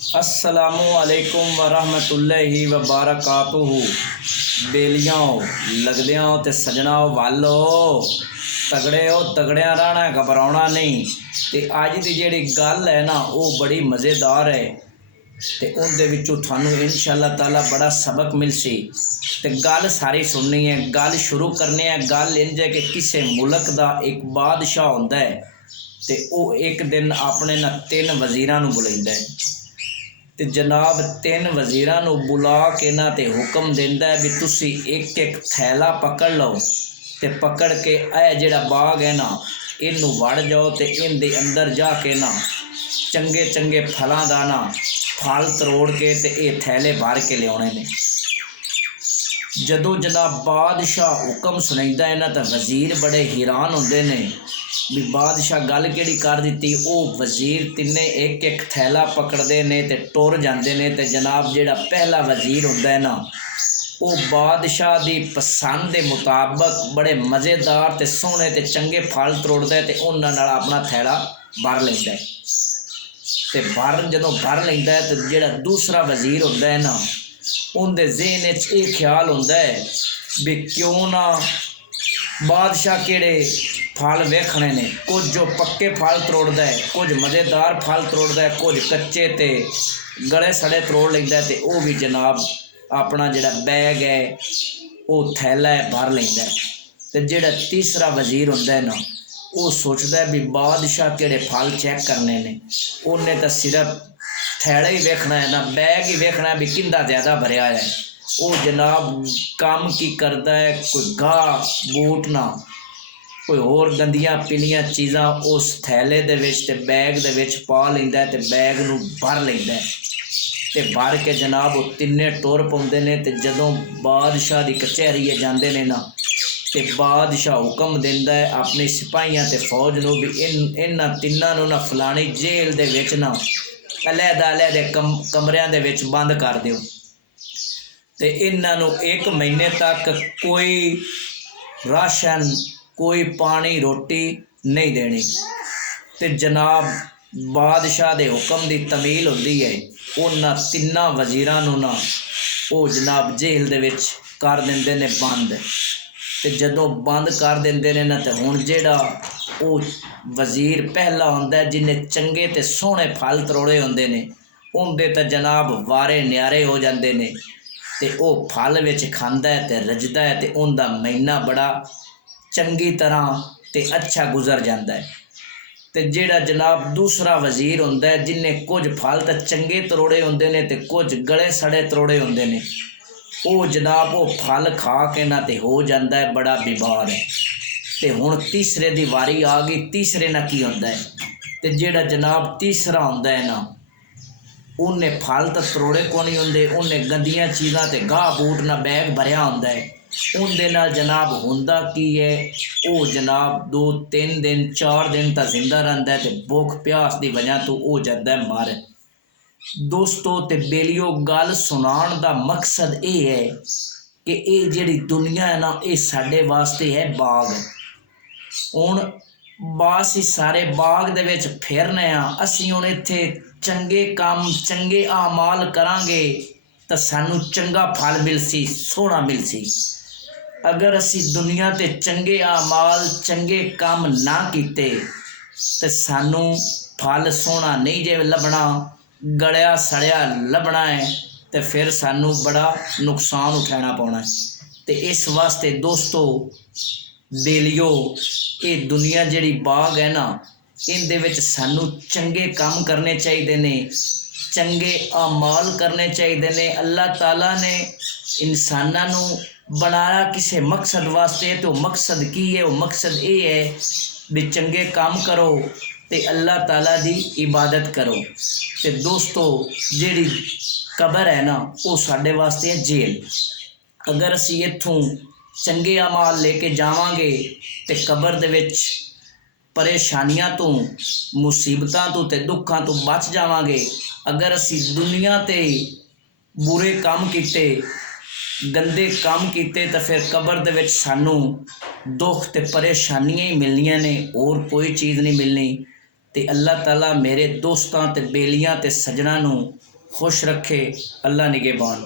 अस्सलामुअलैकुम वरहमतुल्लाहि वबरकातुहू। बेलियां लगदियां ते सजनाओ वालो तगड़े हो, तगड़ियां रहना, घबराना नहीं। ते अज दी जिहड़ी गल है ना वो बड़ी मज़ेदार है ते उनदे विचों थानू इंशाअल्लाह ताला बड़ा सबक मिलसी। ते गल सारी सुननी है। गल शुरू करने है। गल इंज है कि किसी मुल्क दा एक बादशाह हुंदा है ते वो एक दिन अपने ना 3 वज़ीरां नूं बुलाइंदा है ते जनाब 3 वज़ीरां नूं बुला के ना ते हुक्म दिंदा है भी तुसी एक एक थैला पकड़ लो ते पकड़ के ए जिहड़ा बाग है ना इनू वड़ जाओ ते इनदे अंदर जाके ना चंगे चंगे फलां दा ना फल तरोड़ के ते ये थैले भर के लियाने ने। जदों जनाब बादशाह हुक्म सुनाइंदा है ना तो वज़ीर बड़े हैरान होंदे ने भी बादशाह गल केड़ी कर दित्ती। वो वज़ीर तिन्ने एक एक थैला पकड़ते ने ते टुर जाते ने ते जनाब जिहड़ा पहला वज़ीर हुंदा है ना वो बादशाह दी पसंद के मुताबक बड़े मज़ेदार ते सोहणे ते चंगे फल तरोड़दा है ते उन्हां नाल अपना थैला भर लैंदा है। ते जदों भर लैंदा है तो जिहड़ा दूसरा वज़ीर हुंदा है ना उनके ज़हन च ये ख्याल होंदा है भी क्यों ना बादशाह केड़े फल वेखने ने, कुछ जो पक्के फल तरोड़दा है, कुछ मज़ेदार फल तरोड़दा है, कुछ कच्चे ते गले सड़े तरोड़ लैंदा है ते वो भी जनाब अपना जिहड़ा बैग है वो थैला है भर लैंदा है। ते जिहड़ा तीसरा वज़ीर हुंदा है ना वो सोचदा है भी बादशाह केड़े फल चैक करने ने, उन्हें तो सिर्फ थैला ही वेखना है ना, बैग ही वेखना है भी किंदा ज़्यादा भरिया है। वो जनाब काम की करता है, कोई गाह बूट ना कोई होर गंदियां पीलियां चीज़ां उस थैले दे विच ते बैग दे विच पा लैंदा है ते बैग नूं भर लैंदा है ते भर के जनाब वो तिन्ने टुर पौंदे ने। ते जदों बादशाह दी कचहरी जांदे ने ना ते बादशाह हुक्म दिंदा है अपने सिपाहियां ते फौज नूं भी इन्हां तिन्नां नूं ना फलानी जेल दे विच ना अलहदे कमरियां दे विच बंद कर दिओ ते इन्हां नूं 1 महीने तक कोई राशन कोई पानी रोटी नहीं देनी। ते जनाब बादशाह दे हुक्म दी तमील होंदी है। उन्हां 3 वज़ीरां नूं ना वो जनाब जेल दे विच कर दिंदे ने बंद। ते जदों बंद कर दिंदे ने ना ते हुण जिहड़ा वो वज़ीर पहला हुंदा है जिन्हें चंगे ते सोहणे फल तरोड़े हुंदे ने उनदे तां जनाब वारे न्यारे हो जांदे ने ते वो फल विच खांदा है ते रजदा है ते उनदा महीना बड़ा चंगी तरह ते अच्छा गुजर जाता है। ते जिहड़ा जनाब दूसरा वज़ीर हुंदा है जिन्हें कुछ फल तो चंगे तरोड़े हुंदे ने ते कुछ गले सड़े तरोड़े हुंदे ने वो जनाब वो फल खा के ना ते हो जाता है बड़ा बीमार है। ते हुण तीसरे दी वारी आ गई। तीसरे ना की हुंदा है ते जिहड़ा जनाब तीसरा हुंदा है ना उन्हें फल तो तरोड़े को नहीं हुंदे, उन्हें गंदियां चीज़ां ते गाह बूट ना बैग भरिया हुंदा है। उनदे नाल जनाब हुंदा की है वो जनाब 2-3 दिन 4 दिन तक जिंदा रहिंदा है ते भुख प्यास की वजह तो वो जाता है मर। दोस्तों ते बेलियो गल सुनाण दा मकसद ये है कि ये जिहड़ी दुनिया है ना ये साडे वास्ते है बाग। हुण बस ही सारे बाग दे विच फिरने असीं हुण इत्थे चंगे काम चंगे आमाल करांगे तो सानू चंगा फल मिलसी, सोहना मिलसी। अगर असी दुनिया ते चंगे आमाल चंगे काम ना कीते तो सानू फल सोहना नहीं जे लभना, गलिया सड़िया लभना है तो फिर सानू बड़ा नुकसान उठाना पौना है। तो इस वास्ते दोस्तों बेलियो ये दुनिया जिहड़ी बाग है ना इहदे विच सानू चंगे काम करने चाहिए ने, चंगे आमाल करने चाहिए ने। अल्लाह ताला ने इंसानां नूं बनाया किसी मकसद वास्ते तो मकसद की है, वो मकसद ये है भी चंगे काम करो ते अल्लाह ताला दी इबादत करो। ते दोस्तों जिहड़ी कबर है ना वो साडे वास्ते है जेल। अगर असी इत्थों चंगे अमाल लेके जावांगे ते कबर दे विच परेशानियां तो मुसीबतां तो ते दुखां तो बच जावांगे। अगर असी दुनिया ते बुरे काम कीते गंदे काम कीते तो फिर कबर दे विच सानू दुख ते परेशानियां ही मिलनियां ने, और कोई चीज़ नहीं मिलनी। ते अल्लाह ताला मेरे दोस्तां ते बेलियां ते सज्जणां नूं खुश रखे। अल्लाह निगहबान।